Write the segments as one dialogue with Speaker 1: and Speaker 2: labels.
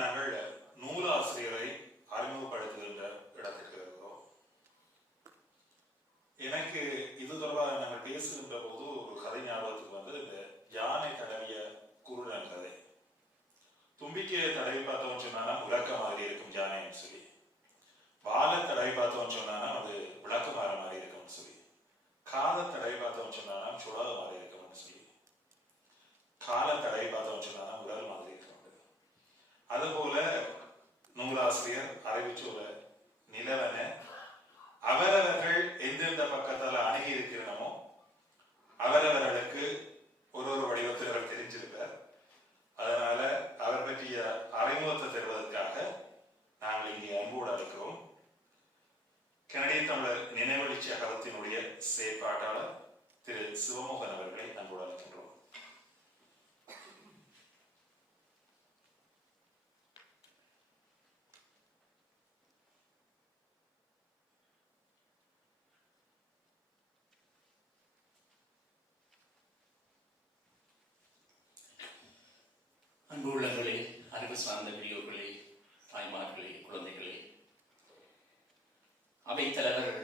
Speaker 1: நாங்கள் நூலாசிரியரை அறிமுகப்படுத்துகின்ற இடத்திற்கு இருக்கிறோம் எனக்கு இது தொடர்பாக நாங்கள் பேசுகின்ற போது ஒரு கதை ஞாபகத்துக்கு வந்து இந்த யானை தடவிய குருடன் கதை. தும்பிக்கையை தடவி பார்த்தோம்னு சொன்னா உலக்க மாதிரி இருக்கும் யானைன்னு சொல்லி. வாழை தடவி பார்த்தோம்னு சொன்னா அது விளக்குமாற மாதிரி இருக்கும்னு சொல்லி. காதை தடவி பார்த்தோம்னு சொன்னா சுழக மாதிரி இருக்கும்னு சொல்லி காலை தடவி பார்த்தோம்னு சொன்னா உடல் மாதிரி இருக்கும் அதுபோல நூலாசிரியர் அறிவிச்சுள்ள நிலவன அவரவர்கள் எந்தெந்த பக்கத்தால் அணுகி இருக்கிறனமோ அவரவர்களுக்கு ஒரு ஒரு வடிவத்தில் அவர் தெரிஞ்சிருப்பார். அதனால அவர் பற்றிய அறிமுகத்தை தருவதற்காக நாங்கள் இங்கே அன்போடு அழைக்கிறோம் கனடிய தமிழர் நினைவழிச்சி அகலத்தினுடைய செயற்பாட்டாளர் திரு சிவமோகன் அவர்களை அன்போடு அழைக்கின்றோம்.
Speaker 2: அன்பு உள்ளங்களே அறிவு சார்ந்த பெரியோர்களே தாய்மார்களே குழந்தைகளே. அவைத்தலைவர்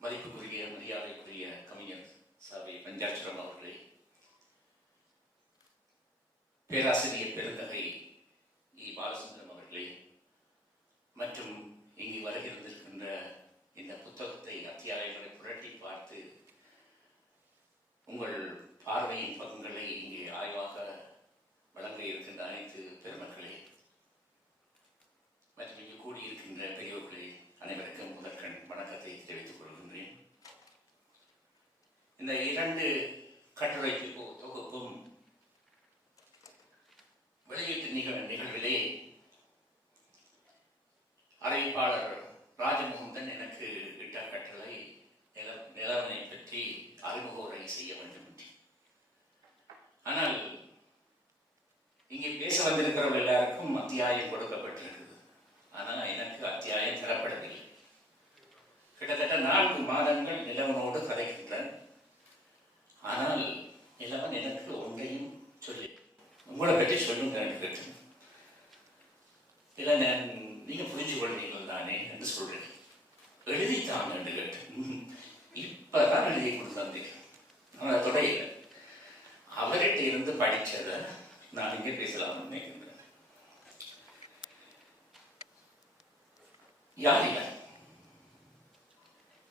Speaker 2: மதிப்புக்குரிய மரியாதைக்குரிய கவிஞர் சாவி பஞ்சாட்சரம் அவர்கள். இந்த இரண்டு கட்டுரைக்கு தொகுப்பும் வெளியீட்டு நிகழ் நிகழ்விலே அறிவிப்பாளர் ராஜமுகுந்தன் எனக்கு இட்ட கட்டளை நில நிலவனை பற்றி அறிமுக உரை செய்ய வேண்டும் ஆனால் இங்கே பேச வந்திருக்கிறவர்கள் எல்லாருக்கும் அத்தியாயம் கொடுக்கப்பட்டிருக்குது. ஆனால் எனக்கு அத்தியாயம் தரப்படவில்லை. கிட்டத்தட்ட நான்கு மாதங்கள் நிலவனோடு கதைக்கின்றேன். ஆனால் நிலவன் எனக்கு ஒன்றையும் சொல்லி உங்களை பற்றி சொல்லுங்க எனக்கு இல்லை நான் நீங்கள் புரிஞ்சு கொள்வீங்கள் தானே என்று சொல்றேன். எழுதித்தான் என்று கேட்டேன். "ம், இப்பதான் எழுதி கொடுத்தாந்தேன் நான் அதோட இல்லை அவர்கிட்ட இருந்து படித்ததை நான் இங்கே பேசலாம்னு நினைக்கிறேன் யார் இவர்?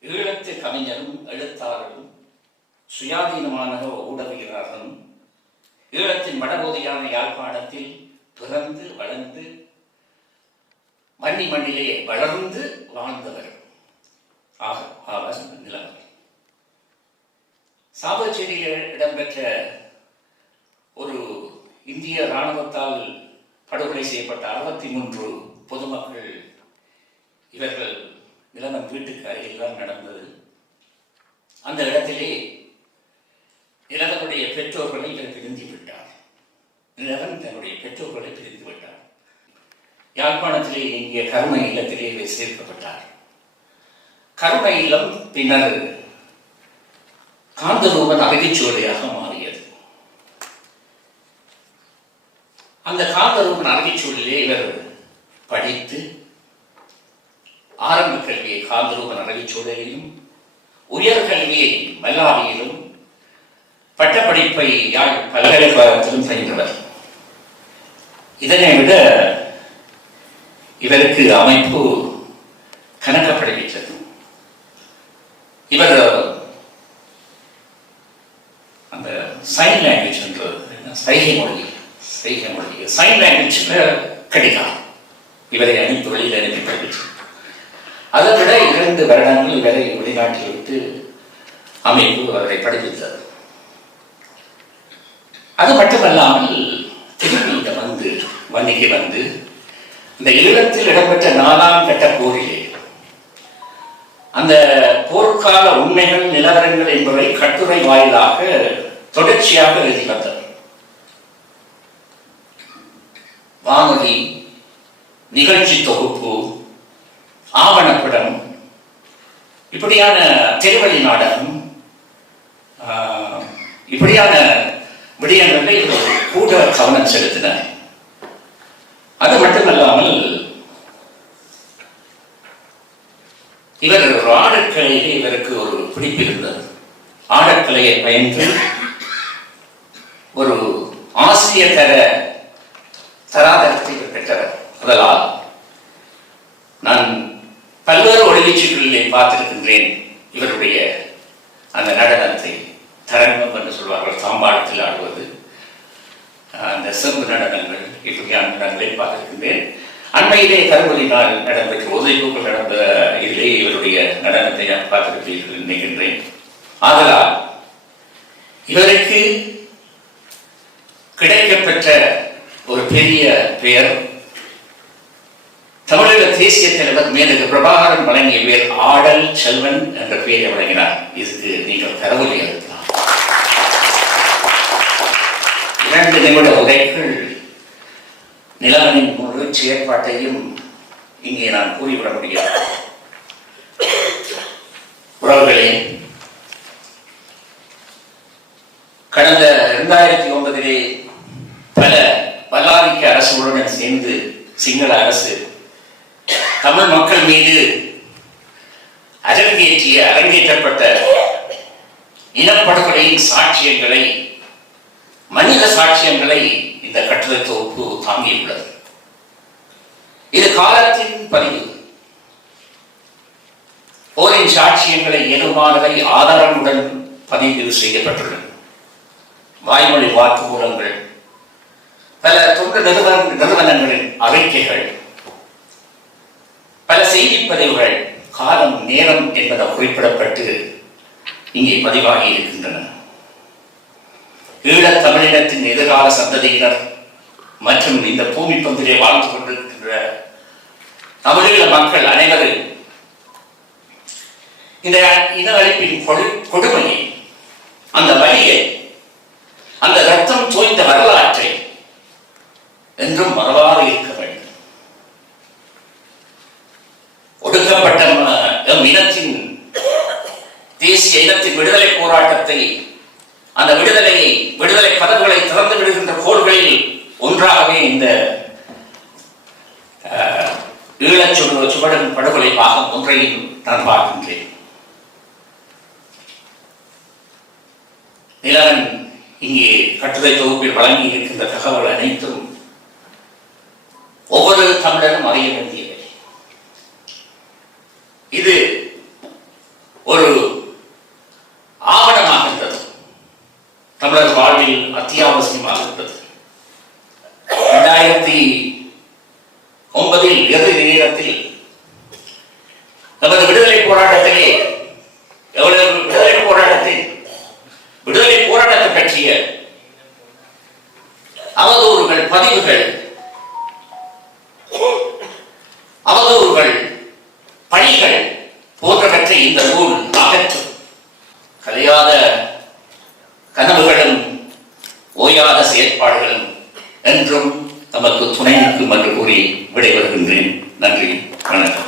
Speaker 2: ஈழத்து கவிஞரும் எழுத்தாளரும் சுயாதீனமான ஊடகவியலாளரும் ஈழத்தின் வடபகுதியான யாழ்ப்பாணத்தில் பிறந்து வளர்ந்து மண்ணி மண்ணிலே வளர்ந்து வாழ்ந்தவர். ஆக ஆவார் நிலவர். சாவச்சேரியில் இடம்பெற்ற ஒரு இந்திய இராணுவத்தால் படுகொலை செய்யப்பட்ட அறுபத்தி மூன்று பொதுமக்கள் இவர்கள் நிலவன் வீட்டுக்கு அருகில் தான் நடந்தது. அந்த இடத்திலே இளவனுடைய பெற்றோர்களை இவர் பிரிந்து விட்டார். இளவன் தன்னுடைய பெற்றோர்களை பிரிந்து விட்டார். யாழ்ப்பாணத்திலே இங்கே கருணை இல்லத்திலே இவர் சேர்க்கப்பட்டார். கருணை இல்லம் பின்னர் காந்தரூபன் அகதிச்சுவடியாக மாறியது. அந்த காந்தரூபன் அகதிச்சூழலிலே இவர் படித்து ஆரம்ப கல்வியை காந்தரூபன் அகதிச்சூழலிலும் உயர்கல்வியை மல்லாவியிலும் பட்டப்படிப்பை யாழ் பல்கலைக்கழகத்திலும் பயின்றவர் இதனை விட இவருக்கு அமைப்பு கணக்கப்படுகின்றது இவர் அந்த சைன் லாங்குவேஜ் என்று சைகை மொழி சைகை மொழி சைன் லாங்குவேஜில் கிடைக்கலாம் இவரை அனுப்பி வெளியில் அனுப்பி படிப்பிச்சு அதை விட இரண்டு வருடங்கள் இவரை வெளிநாட்டில் விட்டு அமைப்பு அவரை படிப்பித்தது அது மட்டுமல்லாமல் திருப்பி இங்க வந்து வன்னிக்கு வந்து இந்த ஈழத்தில் இடம்பெற்ற நாலாம் கட்ட போரிலே அந்த போர்க்கால உண்மைகள் நிலவரங்கள் என்பவை கட்டுரை வாயிலாக தொடர்ச்சியாக எழுதி வந்தது. வானொலி நிகழ்ச்சி தொகுப்பு ஆவணப்படம் இப்படியான திருவழி நாடகம் இப்படியான விடயங்களில் கூட கவனம் செலுத்தினார். அது மட்டுமல்லாமல் இவர் ஒரு ஆடக்கலையிலே இவருக்கு ஒரு பிடிப்பு இருந்தது ஆடற்கலையை பயந்து ஒரு ஆசிரிய தர தராதரத்தை இவர் பெற்றவர். முதலால் நான் பல்வேறு ஒளிவீச்சுகளிலே பார்த்திருக்கின்றேன் இவருடைய அந்த நடன தரங்கம் என்று சொல்வார்கள் சாம்பாளத்தில் ஆடுவது அந்த சிறப்பு நடனங்கள் இப்படியான நடனங்களை பார்த்திருக்கின்றேன். அண்மையிலே கருவலினால் நடைபெற்ற உதவிப்பூக்கள் நடந்த இதிலே இவருடைய நடனத்தை நான் பார்த்திருப்பீர்கள் நினைக்கின்றேன். ஆதலால் இவருக்கு கிடைக்கப்பெற்ற ஒரு பெரிய பெயர் தமிழக தேசிய தலைவர் மேதகு பிரபாகரன் வழங்கிய பேர் ஆடல் செல்வன் என்ற பெயரை வழங்கினார். இதுக்கு நீங்கள் கரவொலி அழுத்தலாம் இரண்டு நிமிட உரைக்குள் நிலவனின் முழு செயற்பாட்டையும் இங்கே நான் கூறிவிட முடியாது. உறவுகளே கடந்த இரண்டாயிரத்தி ஒன்பதிலே பல பல்லாதிக்க அரசுகளுடன் சேர்ந்து சிங்கள அரசு தமிழ் மக்கள் மீது அரங்கேற்றிய அரங்கேற்றப்பட்ட இனப்படுகொலையின் சாட்சியங்களை மனித சாட்சியங்களை இந்த கட்டுரை தொகுப்பு தாங்கியுள்ளது. இது காலத்தின் பதிவு. போரின் சாட்சியங்களை இயல்பானவை ஆதாரங்களுடன் பதிவு செய்யப்பட்டுள்ளன வாய்மொழி வாக்குமூலங்கள் பல தொண்டு நிறுவன நிறுவனங்களின் அறிக்கைகள் பல செய்தி பதிவுகள் காலம் நேரம் என்பதை குறிப்பிடப்பட்டு இங்கே பதிவாகி இருக்கின்றன. ஈழத் தமிழினத்தின் எதிர்கால சந்ததியினர் மற்றும் இந்த பூமி பந்திலே வாழ்ந்து கொண்டிருக்கின்ற தமிழீழ மக்கள் அனைவரும் இந்த இன அழிப்பின் கொடு கொடுமையை அந்த வழியை அந்த ரத்தம் தோய்ந்த வரலாற்றை என்றும் மறவாது இருக்க வேண்டும். ஒடுக்கப்பட்ட எம் இனத்தின் தேசிய இனத்தின் விடுதலை போராட்டத்தை அந்த விடுதலையை விடுதலை கதவுகளை திறந்து விடுகின்ற கோள்களில் ஒன்றாகவே இந்த அஹ், ஈழச் சுவடு படுகொலை பாகம் ஒன்றையும் நான் பார்க்கின்றேன். நிலவன் இங்கே கட்டுரை தொகுப்பில் வழங்கி இருக்கின்ற தகவல் அனைத்தும் ஒவ்வொரு தமிழரும் அறிய வேண்டியவை. இது ஒரு என்றும் நமக்கு துணை நிற்கும் என்று கூறி விடைபெறுகின்றேன். நன்றி வணக்கம்.